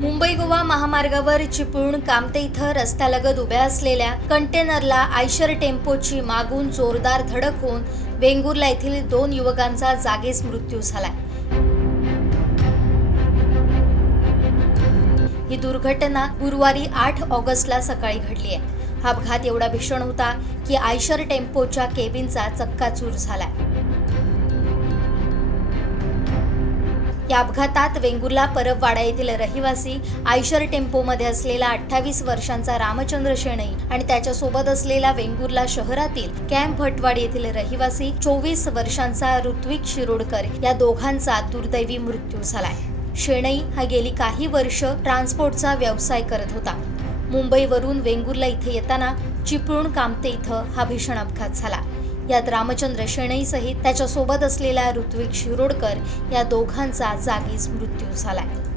मुंबई गोवा महामार्गावर चिपळूण कामते इथं रस्त्यालगत उभ्या असलेल्या कंटेनरला आयशर टेम्पोची मागून जोरदार धडक होऊन वेंगुर्ला येथील दोन युवकांचा जागीच मृत्यू झालाय. ही दुर्घटना गुरुवारी आठ ऑगस्टला सकाळी घडली आहे. हा अपघात एवढा भीषण होता की आयशर टेम्पोच्या केबिनचा चक्काचूर झालाय. या अपघातात वेंगुर्ला परबवाडा येथील रहिवासी आयशर टेम्पोमध्ये असलेला अठ्ठावीस वर्षांचा रामचंद्र शेणई आणि त्याच्यासोबत असलेला वेंगुर्ला शहरातील कॅम्प भटवाडी येथील रहिवासी चोवीस वर्षांचा ऋत्विक शिरोडकर या दोघांचा दुर्दैवी मृत्यू झालाय. शेणई हा गेली काही वर्ष ट्रान्सपोर्टचा व्यवसाय करत होता. मुंबईवरून वेंगुर्ला इथे येताना चिपळूण कामते इथं हा भीषण अपघात झाला. यात रामचंद्र शेणईसहित त्याच्यासोबत असलेल्या ऋत्विक शिरोडकर या दोघांचा जागीच मृत्यू झालाय.